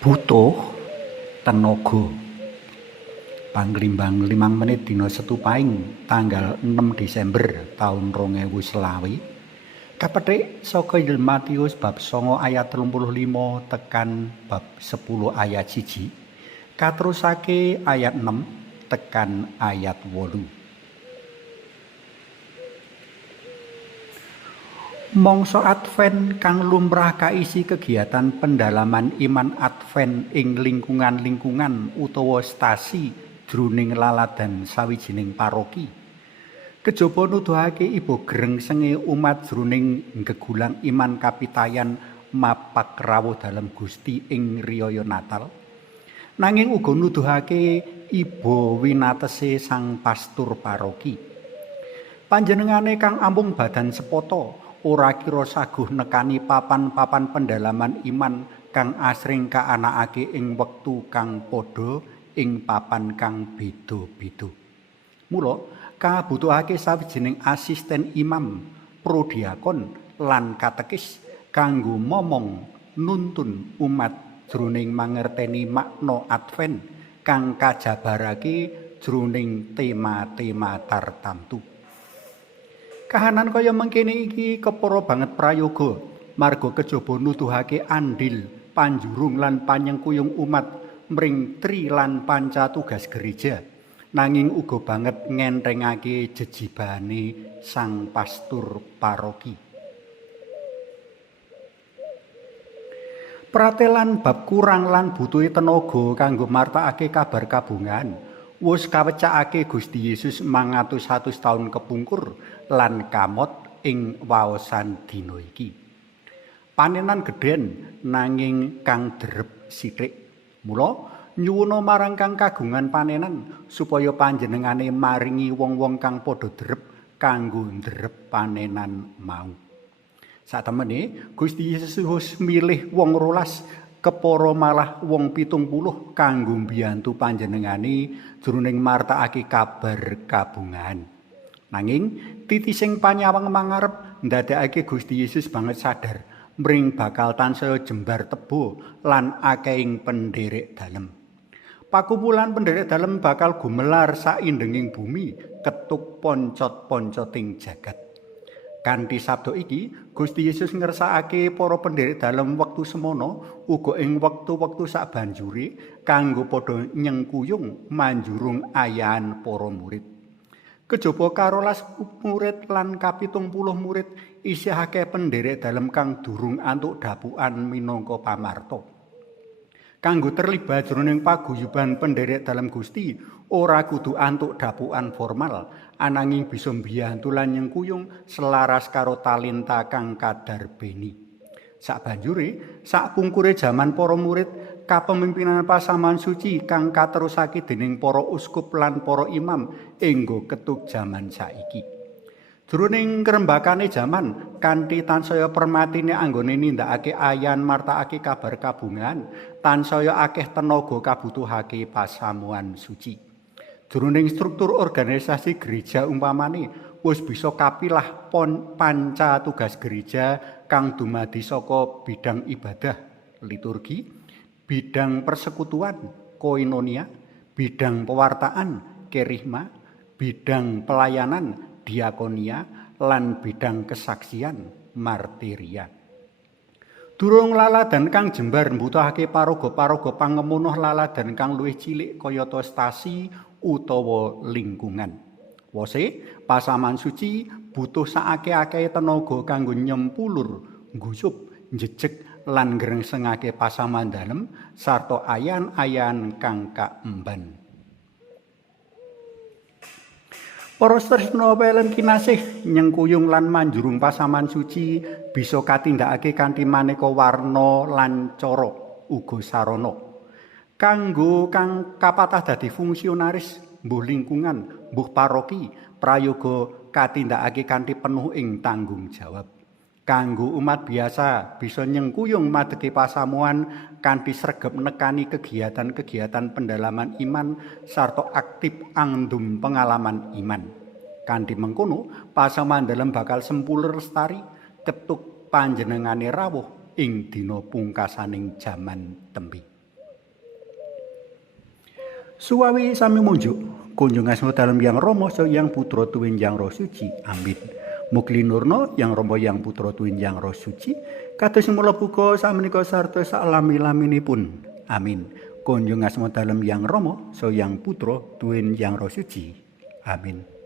Butuh tenaga. Panglimbang 5 menit dina Setu Pahing tanggal 6 Desember taun 2021. Kapethik saka Injil Matius bab 9 ayat 35 tekan bab 10 ayat 1. Katerusake ayat 6 tekan ayat 8. Mangsa Advent kang lumrah kaisi kegiatan pendalaman iman Advent ing lingkungan-lingkungan utawa stasi jroning laladan sawijining paroki. Kejaba nuduhake ibu grengsenge umat jroning gegulang iman kapitayan mapak rawuh dalem Gusti ing riyaya Natal. Nanging uga nuduhake ibu winatese sang pastur paroki. Panjenengane kang ampung badan sepoto ora kira saguh nekani papan-papan pendalaman iman kang asring kaanakake ing wektu kang padha ing papan kang beda-beda. Mula kabutuhake sawijining asisten imam, prodiakon lan katekis kanggo momong nuntun umat jroning mangerteni makna Advent kang kajabarake jroning tema-tema tartamtu. Kahanan kaya mengkene iki kepara banget prayoga marga kejaba nuduhake andil panjurung lan panyengkuyung umat mring tri lan panca tugas gereja nanging uga banget ngenthengake jejibane sang pastur paroki. Pratelan bab kurang lan butuhe tenaga kanggo martakake kabar kabungan wis kawecakake Gusti Yesus 100 taun kepungkur lan kamot ing waosan dina iki. Panenan gedhen nanging kang drep sithik. Mula nyuwuna marang kang kagungan panenan supaya panjenengane maringi wong-wong kang padha drep kanggo ndrep panenan mau. Satemene Gusti Yesus wis milih wong 12 kepara malah wong 70 kanggo mbiyantu panjenengane jroning martakake kabar kabungan. Nanging titising panyawang mangarep ndadekake Gusti Yesus banget sadar mring bakal tansaya jembar tebo lan akehing penderek dalem. Pakumpulan penderek dalem bakal gumelar saindenging bumi ketuk poncot-poncoting jagat. Kanthi sabda iki Gusti Yesus ngersakake para pendherek dalem wektu semono uga ing wektu-wektu sabanjure kanggo padha nyengkuyung manjurung ayahan para murid. Kejaba karolas murid lan kapitung puluh murid isih akeh pendherek dalem kang durung antuk dapukan minangka pamarta. Kanggo terlibat jroning paguyuban pendherek dalem Gusti ora kudu antuk dapukan formal ananging bisa mbiyantu lan nyengkuyung selaras karo talenta kang kadarbeni. Sabanjure sakpungkure jaman para murid kapemimpinan pasaman suci kang katerusake dening para uskup lan para imam enggo ketuk jaman saiki. Jroning kerembakane jaman kanthi tansaya permatine anggone nindakake ayan martakake kabar kabungan tansaya akeh tenaga kabutuhake pasamuan suci. Jroning struktur organisasi gereja umpamane wis bisa kapilah panca tugas gereja kang dumadi saka bidang ibadah liturgi, bidang persekutuan koinonia, bidang pewartaan kerigma, bidang pelayanan diakonia lan bidang kesaksian martiria. Durung laladan kang jembar mbutuhake paraga-paraga pangemunuh laladan kang luwih cilik kayata stasi utawa lingkungan. Wose pasaman suci butuh saakeh-akehe tenaga kanggo nyempulur, ngguyup, njejeg lan ngrengsengake pasaman dalem sarta ayan-ayan kang kaemban. Para tresna welen kinasih nyengkuyung lan manjurung pasaman suci bisa katindakake kanthi maneka warna lan cara uga sarana. Kanggo kang kapatah dadi fungsionaris mbuh lingkungan, mbuh paroki, prayoga katindakake kanthi penuh ing tanggung jawab. Kanggo umat biasa bisa nyengkuyung madheke pasamuan kanthi sregep nekani kegiatan-kegiatan pendalaman iman sarta aktif andum pengalaman iman. Kanthi mengkono pasamuan dalem bakal sempulur lestari ketuk panjenengane rawuh ing dina pungkasaning jaman tembe. Suwawi sami munjuk, kunjung asma dalem Yang Rama so Yang Putra tuwin Yang Roh Suci. Amin. Mugi nurna Yang Rama Yang Putra tuwin Yang Roh Suci, kados mula buka samenika sarta salami-laminipun. Amin. Kunjung asma dalem Yang Rama so Yang Putra tuwin Yang Roh Suci. Amin.